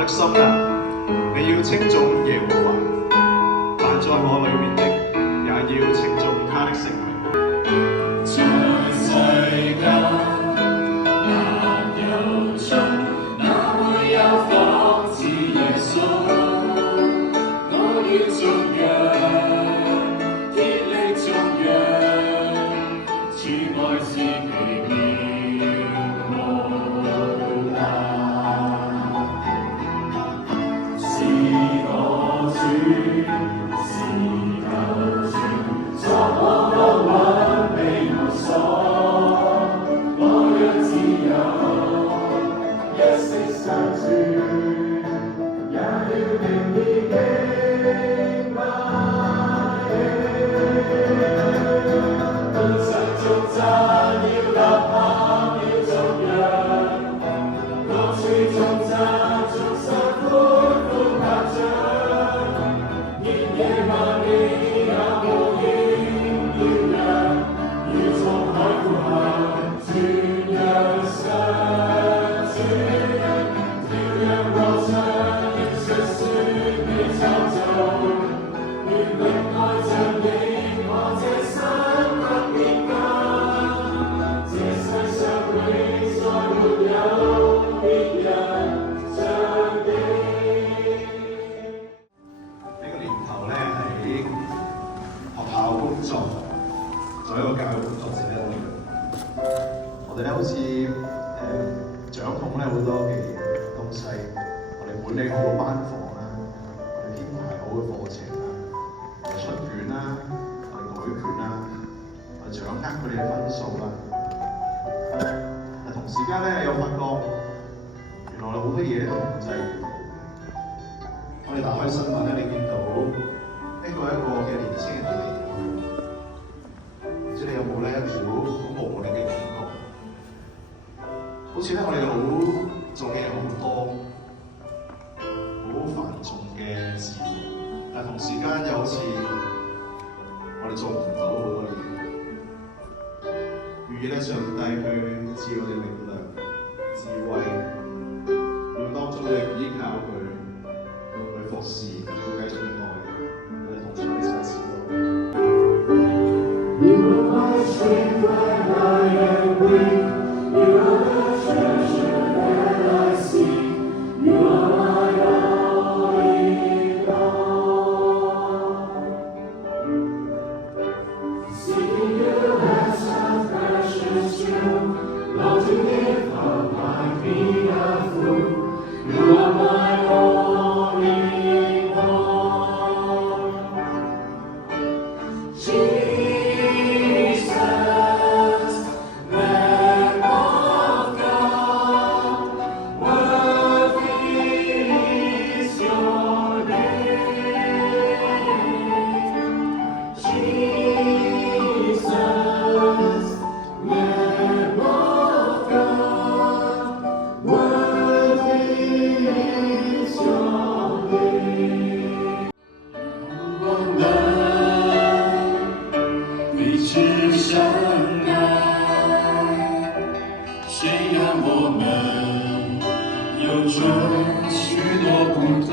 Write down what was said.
的心啊，你要稱頌耶和華，凡在我裏面的，也要稱頌他的聖名。在世間難有種，哪會有仿似耶穌？我要頌揚，竭力頌揚，主愛是奇妙無限，是我主，是救主，作我安穩庇護所，我若自由，一息相處，也要定意敬拜。本想頌讚要吶喊要頌揚，各處頌讚眾生歡呼拍掌，熱夜萬里也無言要讓，如從海呼喊，傳揚上主，跳躍和唱，要述說你創造，願永愛着你，我這生不變更，這世上永再沒有別人像你。呢個年頭咧喺學校工作，做一個教育工作者咧，我哋咧好似掌控咧好多嘅東西，我哋管理好個班房啦，我哋編排好嘅課程啦，我哋出卷啦，我哋改卷啦，我哋掌握佢哋嘅分數啦。但同時間咧又發覺，原來好多嘢都控制唔到。我哋打開新聞咧，你見到一個嘅年青人嚟講，唔知你有冇呢一股好無力嘅感覺？好似咧我哋好做嘅嘢好多，好繁重嘅事，但同時間又好似我哋做唔到好多嘢。願意咧上帝去賜我哋力量、智慧，要當中去依靠佢。服侍，要繼續去愛，我哋同唱呢首詩歌。You are my strength when I am weak. You are the treasure that I seek. You are my all in all. Seeking you as a precious jewel, Lord, to give up my being a fool. You are my all in all. Jesus, Lamb of God, worthy is your name. Jesus, Lamb of God, worthy is your name. 我们彼此相爱，虽然我们有着许多不同。